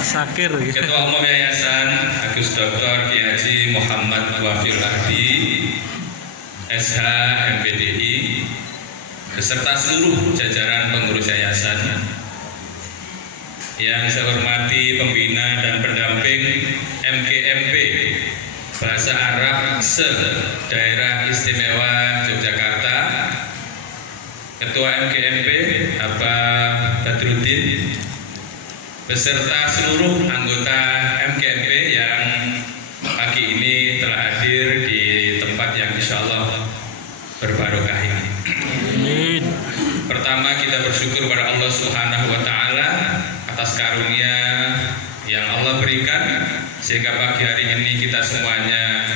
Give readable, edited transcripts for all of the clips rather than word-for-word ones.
Pak Sakir. Ketua Umum Yayasan Agus Dr. Kiai Haji Muhammad Wafil Ahdi, SH MPDI, beserta seluruh jajaran pengurus yayasan. Yang saya hormati pembina dan pendamping MGMP Bahasa Arab Se Daerah Istimewa Yogyakarta, Ketua MGMP Bapak Badruddin, beserta seluruh anggota MGMP yang pagi ini telah hadir di tempat yang insya Allah berbarokah ini. Amin. Pertama, kita bersyukur pada Allah Subhanahu wa Ta'ala atas karunia yang Allah berikan sehingga pagi hari ini kita semuanya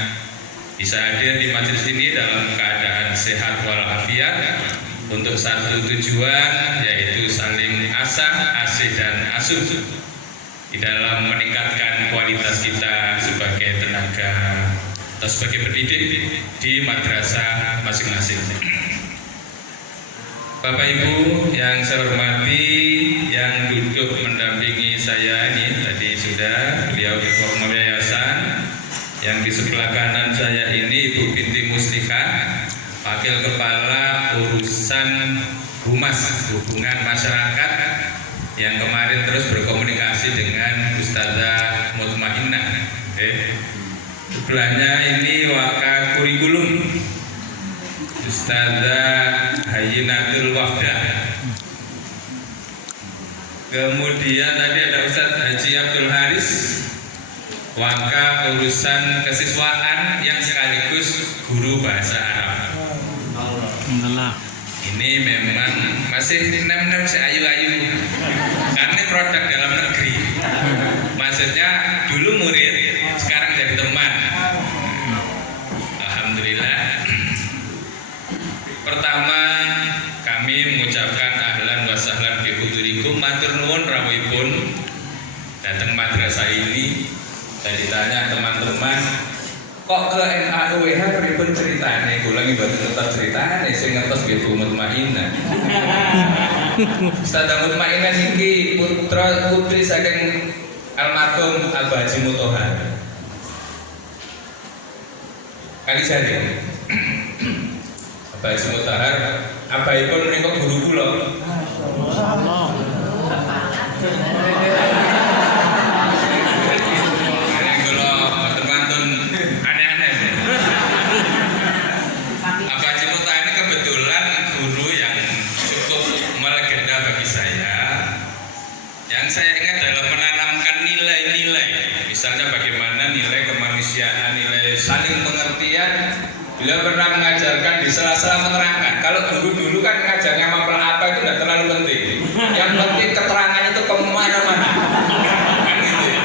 bisa hadir di majelis ini dalam keadaan sehat walafiat untuk satu tujuan, yaitu saling asah, asih dan asuh di dalam meningkatkan kualitas kita sebagai tenaga atau sebagai pendidik di madrasah masing-masing. Bapak Ibu yang saya hormati, yang duduk mendampingi saya ini tadi sudah beliau Ketua Umum Yayasan, yang di sebelah kanan saya ini Ibu Binti Muslihah, Wakil Kepala Urusan Humas Hubungan Masyarakat, yang kemarin terus berkomunikasi dengan Ustazah Mutmainnah. Sebelahnya ini Waka Kurikulum Ustazah Hayyinatul Wafdah. Kemudian tadi ada Ustaz Haji Abdul Haris, Waka Urusan Kesiswaan yang sekaligus guru bahasa Arab. Alhamdulillah. Ini memang masih nem-nem seayu-ayu karena produk dalam negeri. Maksudnya dulu murid, sekarang jadi teman. Alhamdulillah. Pertama, kami mengucapkan ahlan wa sahlan bi hudurikum, matur nuwun rawuhipun datang madrasah ini. Saya ditanya teman-teman, kok ke MAUWH pripun ceritane? Kula nggih mboten ngertos ceritane, sing ngertos nggih Bu Mutmainnah. Ustazah Mutmainnah niki putra putri saking almarhum Abah Haji Mutohar. Kali saya Abah Haji Mutohar, abahipun menika guru kula. Saya ingat dalam menanamkan nilai-nilai, misalnya bagaimana nilai kemanusiaan, nilai saling pengertian. Beliau pernah mengajarkan di sela-sela menerangkan. Kalau guru dulu kan ngajarnya mapel apa itu tidak terlalu penting. Yang penting keterangan itu kemana-mana. Kan gitu ya.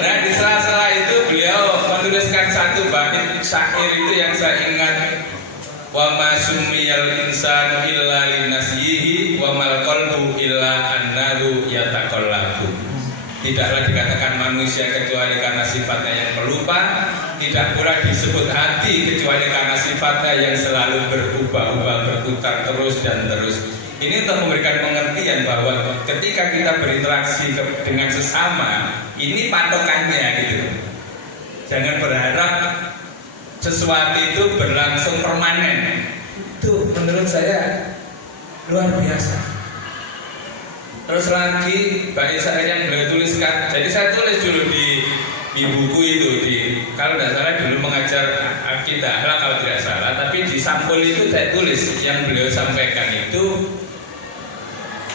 Nah, di sela-sela itu beliau menuliskan satu bait syair itu yang saya ingat. Wa ma summiyal insanu illa linasyihi wa mal qalbu illa annahu yataqallabu. Tidaklah dikatakan manusia kecuali karena sifatnya yang pelupa, tidak pula disebut hati kecuali karena sifatnya yang selalu berubah-ubah, berputar terus dan terus. Ini untuk memberikan pengertian bahwa ketika kita berinteraksi dengan sesama, ini patokannya gitu. Jangan berharap sesuatu itu berlangsung permanen. Itu menurut saya luar biasa. Terus lagi bait syair yang beliau tuliskan. Jadi saya tulis dulu di buku itu, kalau tidak salah dulu mengajar akidah lah kalau tidak salah. Tapi di sampul itu saya tulis yang beliau sampaikan itu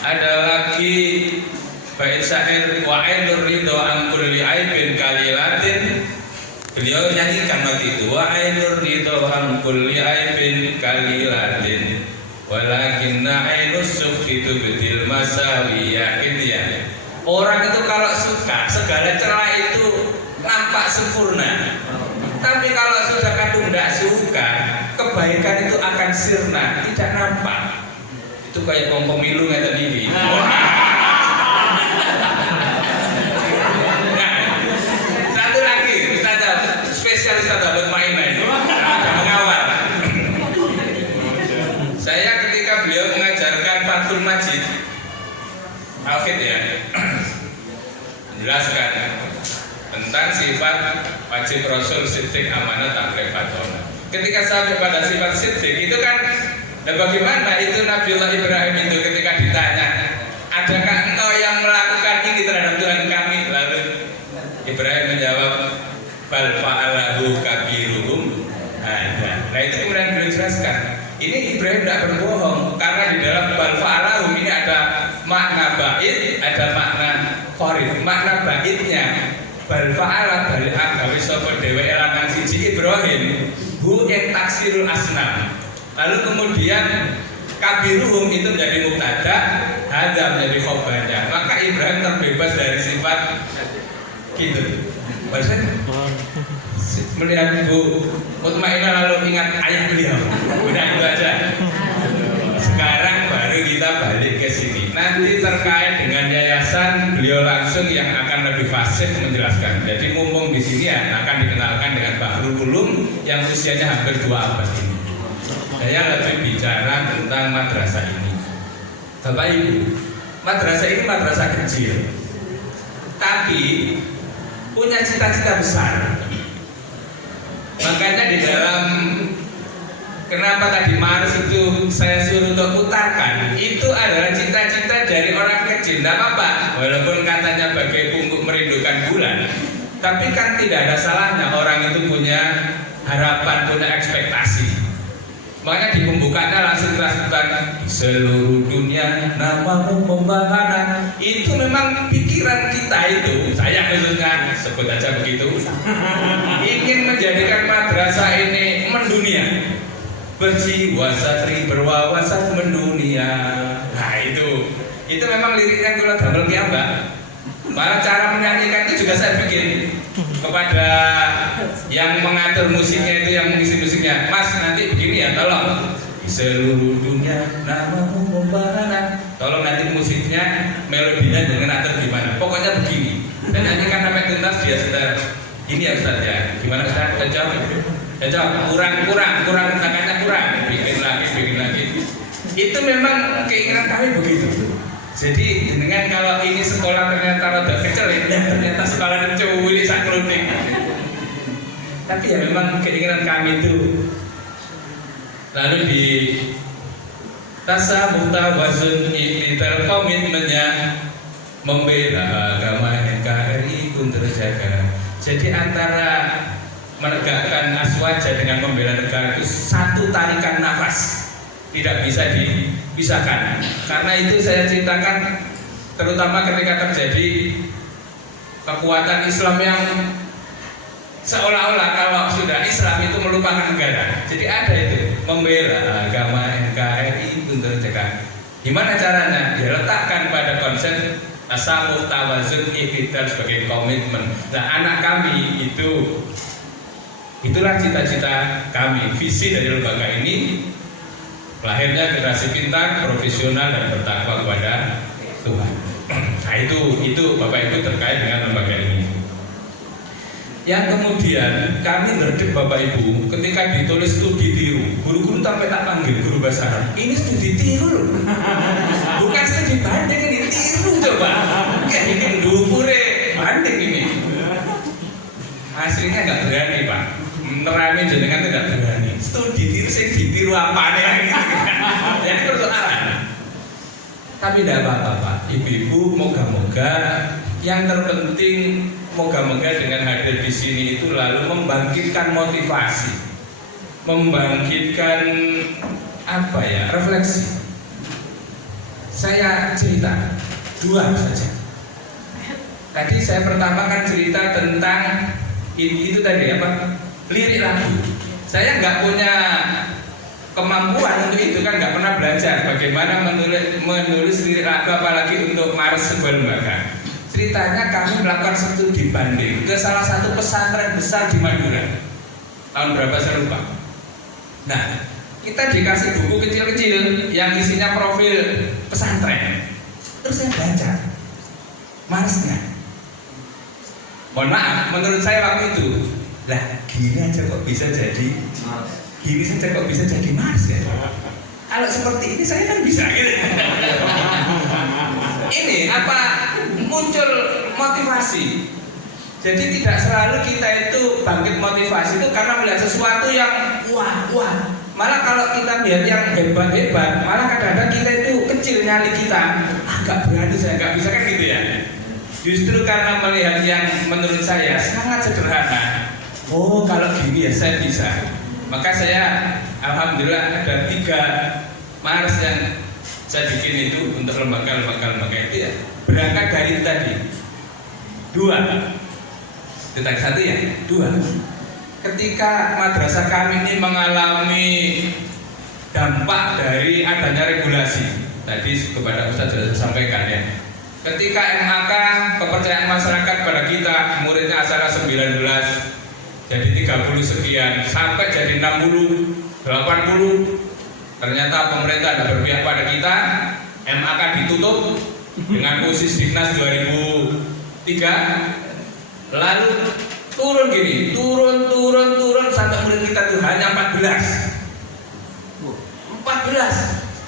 ada lagi bait syair wa ainur ridho an kulli aibin kalilatin. Beliau nyanyikan waktu itu wa ainur ridho an kulli aibin kalilatin walakinna ainus sukhitu bidil masawiya. Gitu ya. Orang itu kalau suka segala celah itu nampak sempurna. Tapi kalau sudah kadung tidak suka, kebaikan itu akan sirna, tidak nampak. Itu kayak pemilu yang tadi. Spesialis tata Mutmainnah ini ada mengawal. Saya ketika beliau mengajarkan Fathul Majid, Alfid ya, tentang sifat wajib Rasul, siddiq, amanah, tabligh, fatonah. Ketika sampai pada sifat siddiq itu kan, dan bagaimana itu Nabiullah Ibrahim itu ketika ditanya, adakah engkau yang melakukan ini terhadap Tuhan kami? Lalu Ibrahim menjawab, bal fa'alahu kabiruhum hadza. Nah itu kemudian beliau jelaskan, ini Ibrahim tidak berbohong, karena di dalam bal fa'alahu ini ada makna bait, ada makna qarib. Makna baitnya bal fa'ala bal agawe sapa dheweke lanang siji Ibrahim hu ing taksirul asnam. Lalu kemudian kabiruhum itu menjadi mubtada, hadza menjadi khobarnya. Maka Ibrahim terbebas dari sifat gitu. Maksudnya melihat Bu Mutmainah lalu ingat ayat beliau. Udah itu aja. Sekarang baru kita balik ke sini. Nanti terkait dengan yayasan beliau langsung yang akan lebih fasih menjelaskan. Jadi mumpung di sini ya akan dikenalkan dengan Bahrul Ulum yang usianya hampir 2 abad ini. Saya lebih bicara tentang madrasah ini. Bapak Ibu, madrasah ini madrasah kecil, tapi punya cita-cita besar. Makanya di dalam kenapa tadi Mars itu saya suruh untuk putarkan, itu adalah cita-cita dari orang kecil. Tidak apa-apa, walaupun katanya bagai punggung merindukan bulan, tapi kan tidak ada salahnya orang itu punya harapan, punya ekspektasi. Makanya di pembukaannya langsung teraskan di seluruh dunia namamu pembahanan. Itu memang pikiran kita itu, saya khususnya sebut aja begitu, ingin menjadikan madrasah ini mendunia, berjiwa satri berwawasan mendunia. Nah itu memang liriknya kalau double kiamba. Malah cara menyanyikan itu juga saya bikin kepada yang mengatur musiknya itu, yang mengisi musiknya, Mas nanti begini ya, tolong di seluruh dunia namamu pembahanan, tolong nanti musiknya melodinya jangan atur gimana, pokoknya begini. Dan nyanyikan sampai tuntas dia sudah ini ya Ustaz ya, gimana Ustaz? Cocok, kurang tangannya kurang, bikin lagi. Itu memang keinginan kami begitu. Jadi dengan kalau ini sekolah ternyata rada kecil ya, ternyata sekolah cuwili sak kluthing. Tapi ya memang keinginan kami itu. Lalu di tasawuf tawazun ikhtiar komitmennya membela agama NKRI pun terjaga. Jadi antara menegakkan aswaja dengan membela negara itu satu tarikan nafas, tidak bisa dipisahkan. Karena itu saya ceritakan terutama ketika terjadi kekuatan Islam yang seolah-olah kalau sudah Islam itu melupakan negara. Jadi ada itu membela agama NKRI itu terjaga. Gimana caranya? Ya letakkan pada konsep tasawuf tawazun ikhtiar sebagai komitmen. Nah anak kami itulah cita-cita kami, visi dari lembaga ini. Lahirnya generasi pintar, profesional dan bertakwa kepada Tuhan. Nah itu Bapak Ibu terkait dengan lembaga ini. Yang kemudian kami berdek Bapak Ibu ketika ditulis studi tiru, guru-guru sampai tak panggil guru bahasa Arab. Ini studi tiru loh, bukan studi banding, ini tiru coba. Kayak ini dukure banding ini. Aslinya nggak berani Pak. Nerami jenengan tidak berani. Studi tiru sing ditiru apa nih? Jadi persoalan. Tapi tidak apa-apa Pak. Ibu-ibu moga-moga yang terpenting moga-moga dengan hadir di sini itu lalu membangkitkan motivasi, membangkitkan apa ya, refleksi. Saya cerita 2 saja. Tadi saya pertama kan cerita tentang itu tadi apa? Lirik lagu. Saya nggak punya kemampuan untuk itu kan, nggak pernah belajar bagaimana menulis lirik lagu apalagi untuk Mars sebuah lembaga. Ceritanya kami melakukan studi banding ke salah satu pesantren besar di Madura. Tahun berapa saya lupa. Nah, kita dikasih buku kecil-kecil yang isinya profil pesantren. Terus saya baca Marsnya. Mohon maaf, menurut saya waktu itu, lah gini aja kok bisa jadi Mars ya. Kalau seperti ini saya kan bisa gitu. Ini apa muncul motivasi. Jadi tidak selalu kita itu bangkit motivasi itu karena melihat sesuatu yang wah. Malah kalau kita lihat yang hebat, malah kadang-kadang kita itu kecil nyali kita. Gak berani saya, gak bisa kan gitu ya. Justru karena melihat yang menurut saya sangat sederhana. Oh kalau gini ya saya bisa. Maka saya alhamdulillah ada 3 Mars yang saya bikin itu untuk lembaga itu ya. Berangkat dari itu tadi 2. Tentang 1 ya, 2. Ketika madrasah kami ini mengalami dampak dari adanya regulasi, tadi kepada Ustaz sudah saya sampaikan ya. Ketika MAK kepercayaan masyarakat pada kita muridnya asalnya 19 jadi 30 sekian sampai jadi 60, 80, ternyata pemerintah tidak berpihak pada kita, MAK ditutup dengan posisi Diknas 2003. Lalu turun gini, turun sampai murid kita tuh hanya 14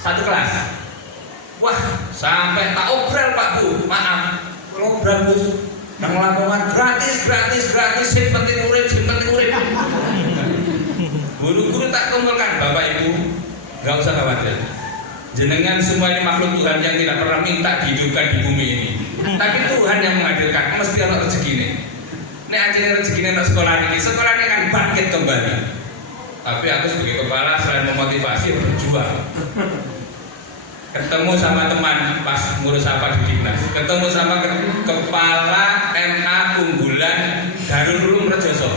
satu kelas. Wah, sampai tak obral Pak Bu, maaf, obral Bu, yang melakukan gratis, yang penting murid. Guru-guru tak kumpulkan, Bapak Ibu, nggak usah khawatir. Jenengan semua ini makhluk Tuhan yang tidak pernah minta dihidupkan di bumi ini. Tapi Tuhan yang menghadirkan, mesti ada rezeki ini. Ini akhirnya rezeki ini untuk sekolah ini akan bangkit kembali. Tapi aku sebagai kepala selain memotivasi berjuang. Ketemu sama teman pas ngurus apa di Diknas, ketemu sama kepala MA unggulan Darul Ulum Rejoso.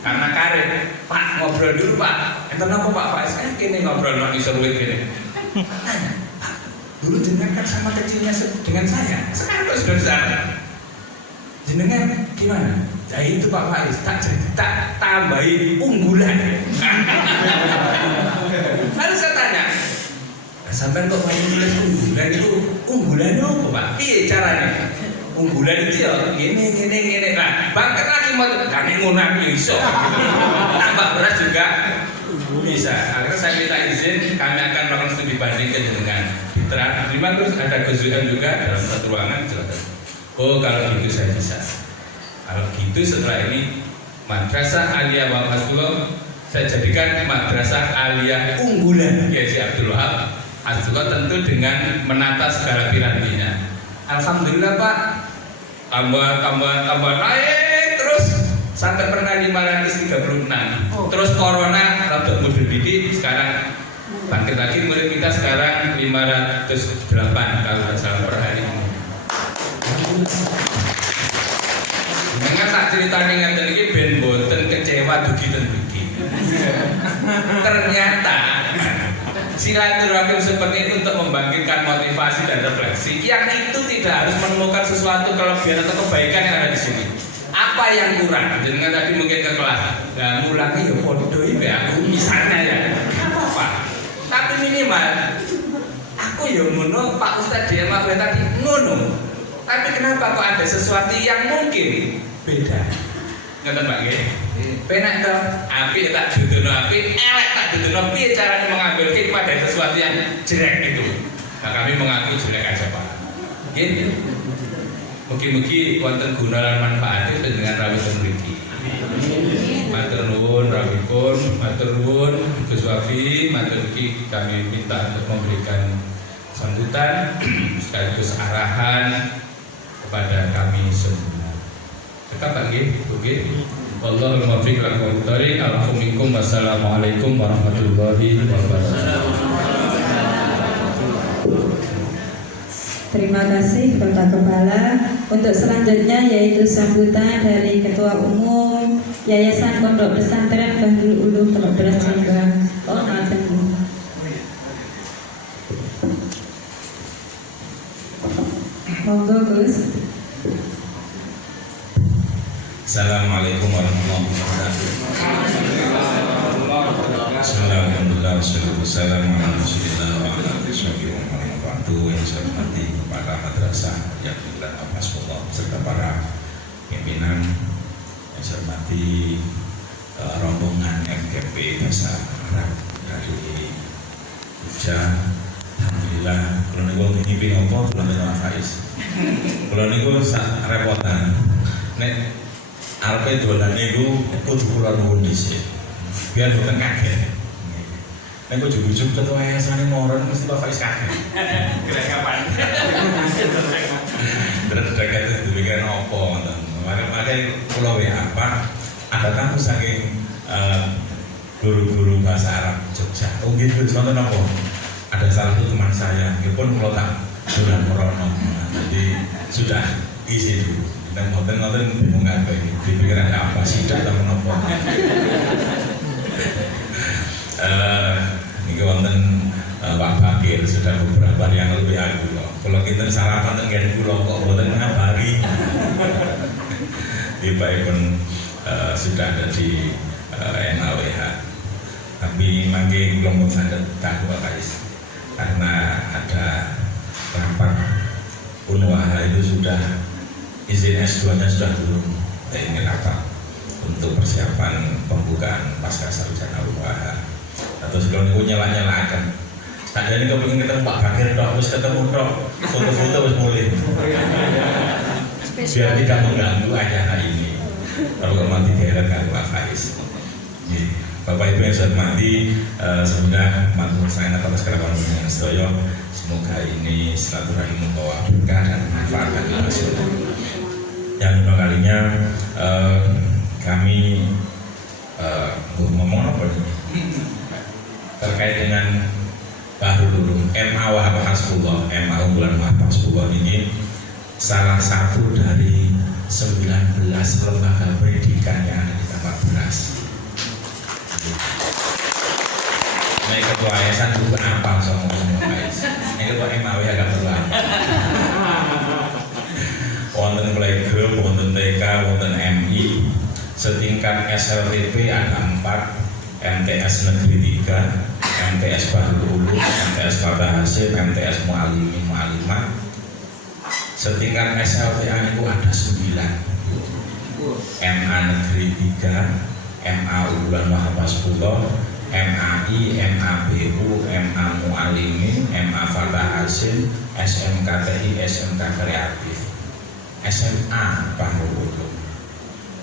Karena karir, Pak ngobrol dulu Pak. Kenapa Pak Faiz? Kini ngobrol nanti seruit gini. Tanya, Pak, dulu jenengan kan sama kecilnya dengan saya. Sekarang kok sudah besar. Jenengan gimana? Jadi itu Pak Faiz tak tambahin unggulan. Lalu saya tanya, sampai kok paling nulis unggulannya apa Pak? Iya caranya. Unggulan itu ya gini. Nah, bangkit lagi mau kami ngunak iso. Tambah beras juga bisa. Akhirnya saya minta izin, kami akan melakukan studi banding dengan diterima terus ada kesulitan juga dalam satu ruangan. Oh kalau gitu saya bisa. Kalau gitu setelah ini Madrasah Aliyah Waqf Hasbullah saya jadikan Madrasah Aliyah unggulan Kiai Abdul Wahab Hasbullah, tentu dengan menata segala piramidanya. Alhamdulillah Pak, tambah naik terus sampai pernah 536. Terus corona rada mundur dikit, sekarang bangkit lagi murid kita sekarang 508 kalau tidak salah per hari ini. Dengan tak ceritanya ngeten iki ben boten kecewa dugi. Ternyata silaturahim seperti itu untuk membangkitkan motivasi dan refleksi yang itu tidak harus menemukan sesuatu kelebihan atau kebaikan yang ada di sini. Apa yang kurang? Jangan tadi mungkin ke kelas, nah mulai ya podo iki aku misalnya ya. Apa? Tapi minimal aku ya ngono, Pak Ustadz dia mah tadi ngono. Tapi kenapa kok ada sesuatu yang mungkin beda? Ngerti Pak nggih? Penak to, apik tak dudono apik, elek tak dudono piye caranya mengambil hikmah dari sesuatu yang jelek itu. Nah kami mengaku jelek aja Pak. Nggih. Mugi-mugi wonten guna lan manfaat itu dengan rawuh mriki. Matur nuwun rawuhipun, matur nuwun Gus Wafi, matur niki kami minta untuk memberikan sambutan sekaligus arahan kepada kami semua. Tetap nggih, nggih. Wallahul muwaffiq ila aqwamit thoriq. Wassalamualaikum warahmatullahi wabarakatuh. Terima kasih Bapak Kepala. Untuk selanjutnya yaitu sambutan dari Ketua Umum Yayasan Pondok Pesantren Bahrul Ulum Teluk Beras Jombang. Oh, monggo Gus. Assalamualaikum warahmatullahi wabarakatuh. Alhamdulillah wassalamu ala rasulillah wa ala alihi wa sahbihi. Yang saya hormati kepada madrasah yang Aliyah Waqf Hasbullah serta para pimpinan, yang saya hormati rombongan MKP Bahasa Arab dari Jogja. Alhamdulillah, kalau niku ngimpi apa, kalau niku Faiz. Kalau niku sak repotan. Nek arepe dolan niku kudu kula nuwun dhisik. Biar mboten kaget. Nek ujug-ujug ketua yayasan moron mesti Pak Faiz kaget. Kira kapan? Terus kaget itu pikiran apa ngoten. Maka kula apa ada tamu saking guru-guru bahasa Arab Jogja. Oh gitu, contoh apa? Ada salah satu teman saya, dia pun kalau tak sudah merono, jadi sudah isi dulu. Kita ngoten-ngoten bingung apa ini, dipikir ada apa sih, tidak tahu apa. Ini wonten Pak Bakir sudah beberapa yang lebih aku loh. Kalau kita sarapan dengan pulau kok wonten ngabari. Di Pak pun sudah ada di NAWH. Tapi mangke belum sadar tahu Pak Kais. Karena ada rapat Unwaha itu sudah izin S2-nya sudah belum ingin rapat untuk persiapan pembukaan pasca sarjana Unwaha. Atau sebelum itu nyala-nyalakan. Tadi ini kepingin ketemu Pak Bakir dok, terus ketemu dok, foto-foto harus mulai. Biar tidak mengganggu acara ini. Kalau mati daerah kan Pak Faiz. Bapak Ibu yang saya hormati, semoga matur saya atas kerabat yang sedoyo. Semoga ini silaturahim membawa berkah dan manfaat bagi masyarakat. Yang kedua kalinya kami ngomong apa ini? Terkait dengan Bahrul Ulum MA Wahab Hasbullah, MA unggulan Wahab Hasbullah ini salah satu dari 19 lembaga pendidikan yang ada di Tambak Beras. Ini ketua yayasan juga apa sama guys? Ini ketua MAW agak terlalu. Wonten playgroup, wonten TK, wonten MI, setingkat SLTP ada 4, MTS Negeri 3, MTS Bahrul Ulum, MTS Fatah Hasim, MTS Mu'alimin Mu'alimah. Setingkat SLTA itu ada 9, MA Negeri 3, MA Unggulan Wahab Hasbullah, MAI, MABU, MA Mu'alimin, MA Fatah Hasim, SMKTI, SMK Kreatif, SMA Bahrul Ulum.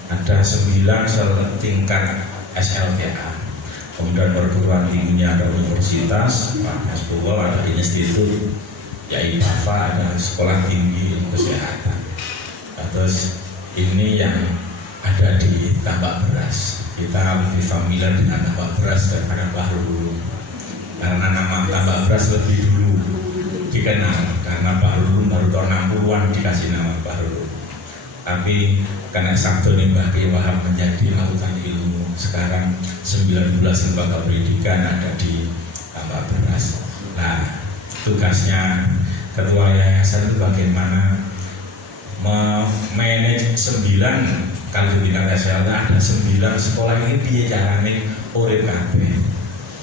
Ada 9 setingkat SLTA. Kemudian perguruan tingginya ada universitas, Hasbullah ada institut, ya IPAFA ada sekolah tinggi ilmu kesehatan. Terus ini yang ada di Tambak Beras. Kita lebih familiar dengan Tambak Beras daripada Bahrul Ulum. Karena nama Tambak Beras lebih dulu dikenal, karena Bahrul Ulum baru tahun 60-an dikasih nama Bahrul Ulum. Tapi karena Sabtu ini Mbah Kiai Wahab menjadi lautan ilmu, sekarang 19 lembaga pendidikan ada di Tambak Beras. Nah, tugasnya ketua yayasan itu bagaimana memanage 9, kalau tingkat SLTA ada 9 sekolah ini piye carane urip kabeh.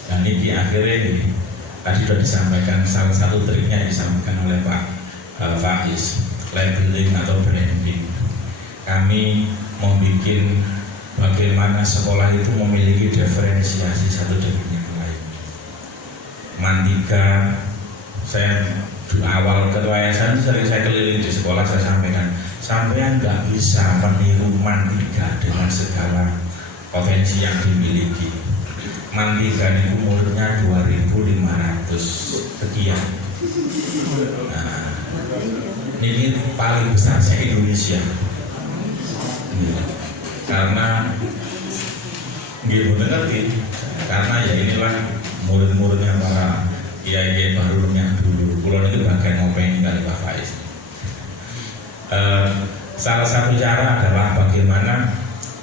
Dan ini akhirnya ini tadi sudah disampaikan, salah satu triknya disampaikan oleh Pak Faiz, labeling atau branding. Kami membuat bagaimana sekolah itu memiliki diferensiasi satu dengan yang lain. Mandika, saya di awal ketua yayasan sering saya keliling di sekolah, saya sampaikan, sampean nggak bisa meniru Mandika dengan segala potensi yang dimiliki. Mandika itu muridnya 2.500 sekian. Nah, ini paling besar se Indonesia. Karena nggih ngerti, karena ya inilah murid-muridnya para kiai Bahrul Ulum yang dulu. Kulo itu bagian ngopeni kali Pak Faiz. Salah satu cara adalah bagaimana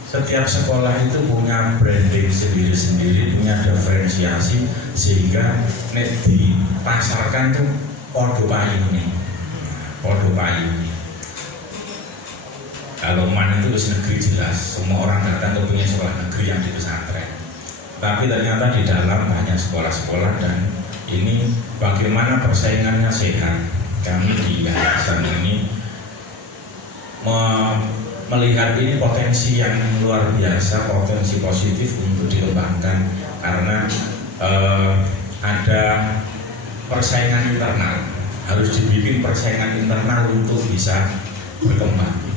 setiap sekolah itu punya branding sendiri-sendiri, punya diferensiasi, sehingga nek dipasarkan tuh podo payune. Kalau Man itu wis negeri jelas, semua orang datang ke punya sekolah negeri yang di pesantren. Tapi ternyata di dalam banyak sekolah-sekolah, dan ini bagaimana persaingannya sehat. Kami di yayasan ini melihat ini potensi yang luar biasa, potensi positif untuk dikembangkan, karena ada persaingan internal, harus dibikin persaingan internal untuk bisa berkembang.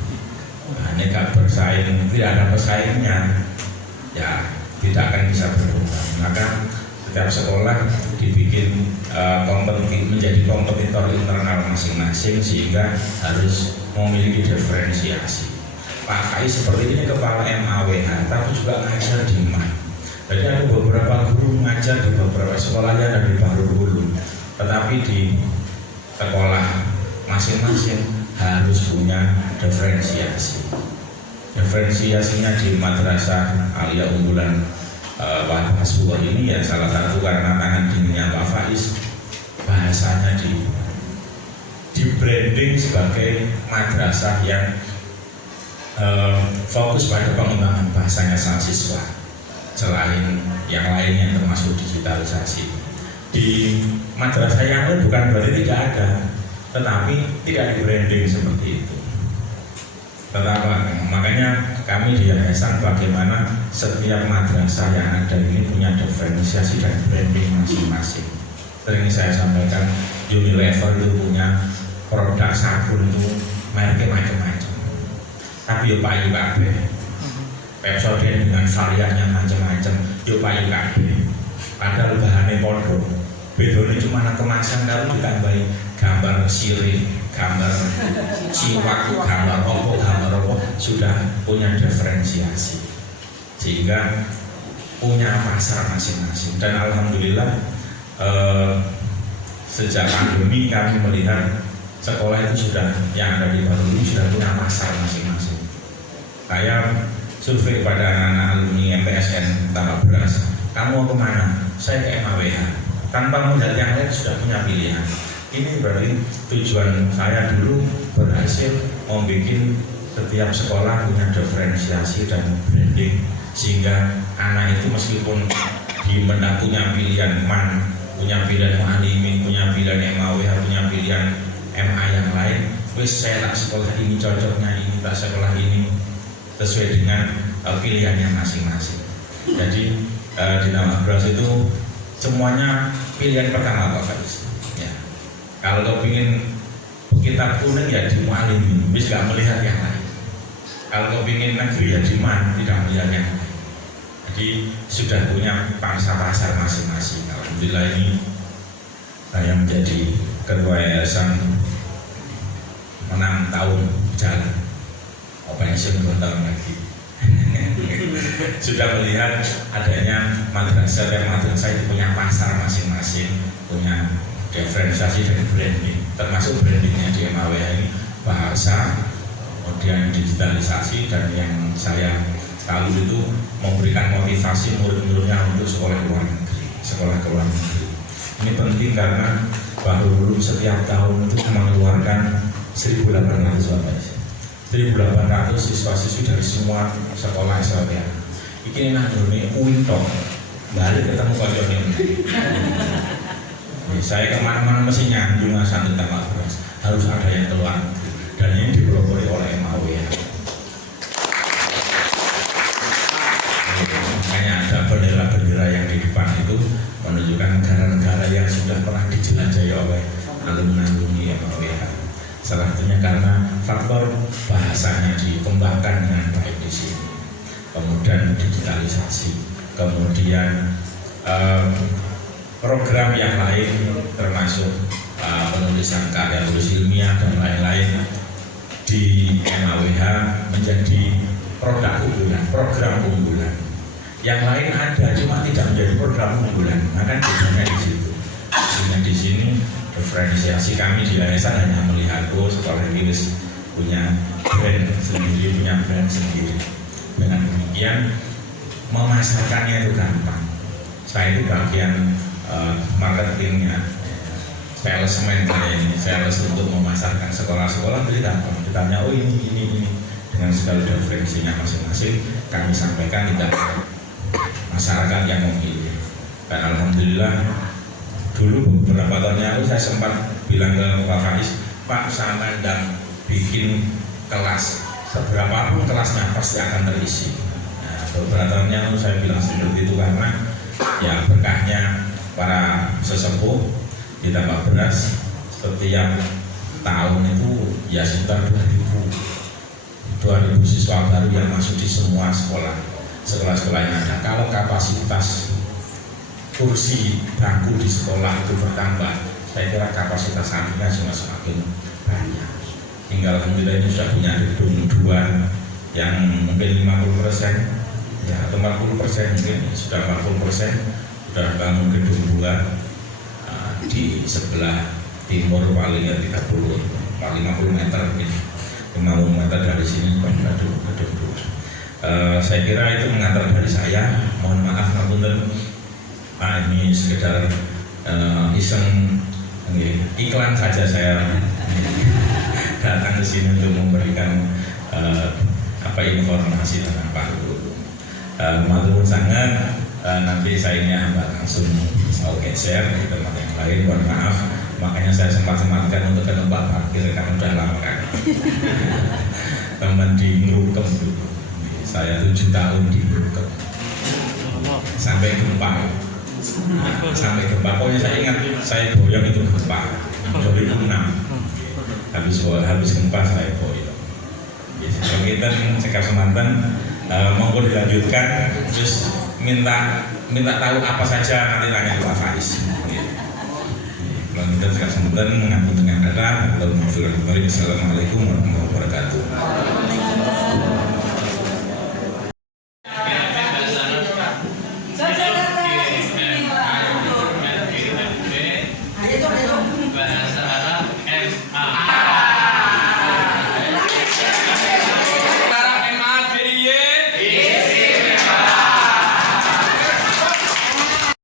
hanya gak bersaing, tidak ada pesaingnya, ya tidak akan bisa berkembang. Maka setiap sekolah dibikin menjadi kompetitor internal masing-masing, sehingga harus memiliki diferensiasi. Pak Faiz seperti ini kepala MAWH, tapi juga ngajar di MAN. Jadi ada beberapa guru ngajar di beberapa sekolah yang ada di Bahrul Ulum, tetapi di sekolah masing-masing harus punya diferensiasi. Diferensiasinya di Madrasah Aliyah Unggulan Pak Hasbullah ini ya salah satu karena tangan dinginnya Pak Faiz, bahasanya di branding sebagai madrasah yang fokus pada pengembangan bahasanya sang siswa, selain yang lainnya termasuk digitalisasi. Di madrasah yang lain bukan berarti tidak ada, tetapi tidak di branding seperti itu. Makanya kami di yayasan bagaimana setiap madrasah yang ada ini punya diferensiasi dan branding masing-masing. Sering saya sampaikan, Unilever itu punya produk sabun itu mereknya macam-macam, tapi yo payu kabeh. Pepsodent dengan variannya macam-macam, yo payu kabeh. Padahal bahannya podo, bedanya cuma kemasan kalau ditambahi gambar sirih, gambar siwak, gambar opo, sudah punya diferensiasi, sehingga punya pasar masing-masing. Dan alhamdulillah sejak pandemi kami melihat sekolah itu sudah yang ada di Bahrul ini sudah punya pasar masing-masing. Saya survei pada anak-anak alumni MPSN Tambak Beras, kamu mau kemana? Saya ke MAWH. Tanpa melihat yang lain sudah punya pilihan. Ini berarti tujuan saya dulu berhasil membuat setiap sekolah punya diferensiasi dan branding, sehingga anak itu meskipun di mendak punya pilihan MAN, punya pilihan Mu'alimin, punya pilihan MAWH, punya pilihan MA yang lain, wis saya tak sekolah ini cocoknya ini, tak sekolah ini sesuai dengan pilihannya masing-masing. Jadi di Tambak Beras itu semuanya pilihan pertama Pak Faiz. Ya. Kalau kau ingin kitab kuning ya di Mu'alimin, wis gak melihat yang lain. Kalau kau ingin negeri ya di MAN, tidak melihat yang lain. Jadi sudah punya pangsa pasar masing-masing. Alhamdulillah ini saya menjadi ketua yayasan 6 tahun jalan, pensiun 2 tahun lagi. Sudah melihat adanya madrasah itu punya pasar masing-masing, punya diferensiasi dan branding, termasuk brandingnya di MAWH ini bahasa, kemudian digitalisasi, dan yang saya selalu itu memberikan motivasi murid-muridnya untuk sekolah ke luar negeri, Ini penting karena Bahrul Ulum setiap tahun itu mengeluarkan 1.800 Bapak. 1.800 siswa-siswi dari semua sekolah Islamia. Iki nang ngene Winto. Balik ketemu konyolnya. Saya kemana-mana mesti nyambung asal tentang Tambak Beras. Harus ada yang keluar. Dan ini dipelopori oleh MAWH. Makanya ada bendera-bendera yang di depan itu menunjukkan negara-negara yang sudah pernah dijelajahi oleh alumni MAWH. Salah satunya karena faktor bahasanya dikembangkan dengan baik di sini, kemudian digitalisasi, kemudian program yang lain termasuk penulisan karya tulis ilmiah dan lain-lain di MAWH menjadi produk unggulan, program unggulan. Yang lain ada, cuma tidak menjadi program unggulan. Maka bedanya di situ. Sehingga di sini diferensiasi kami di yayasan hanya melihat sekolah ini punya brand sendiri, punya brand sendiri. Dengan demikian memasarkannya itu gampang. Saya itu bagian marketingnya, salesman kayak ini, sales untuk memasarkan sekolah-sekolah itu gampang. Ditanya, oh ini dengan segala diferensinya masing-masing kami sampaikan, tidak masyarakat yang memilih. Dan alhamdulillah dulu beberapa tahun yang lalu saya sempat bilang ke Pak Faiz, Pak sampai dan bikin kelas, seberapapun kelasnya pasti akan terisi. Nah, beberapa tahun yang lalu saya bilang seperti itu karena ya berkahnya para sesepuh di Tambak Beras setiap tahun itu ya sekitar 2.000 2000 siswa baru yang masuk di semua sekolah-sekolah yang ada. Kalau kapasitas kursi bangku di sekolah itu bertambah, saya kira kapasitas santrinya juga semakin banyak. Tinggal alhamdulillah ini sudah punya gedung 2 yang mungkin 50% ya atau 40% mungkin sudah 40% sudah bangun gedung 2 di sebelah timur paling 50 meter mungkin 50 meter dari sini gedung 2. Saya kira itu mengantar dari saya. Mohon maaf ngapunten Pak, ini sekedar iseng iklan saja saya datang ke sini untuk memberikan informasi tentang Pak Guru. Matur sangat, nanti saya ini langsung mau geser di tempat yang lain. Mohon maaf, makanya saya sempat-sempatkan untuk ke tempat parkir karena udah lama kan. Teman di Ngerukem dulu. Saya 7 tahun di Ngerukem sampai gempa. Pokoknya saya ingat saya boyong itu gempa 2006. Habis gempa saya boyong. Kalau kita cekap semantan, monggo dilanjutkan, terus minta tahu apa saja nanti tanya Pak Faiz. Kalau kita cekap semantan mengampun dengan kata, Assalamualaikum warahmatullahi wabarakatuh.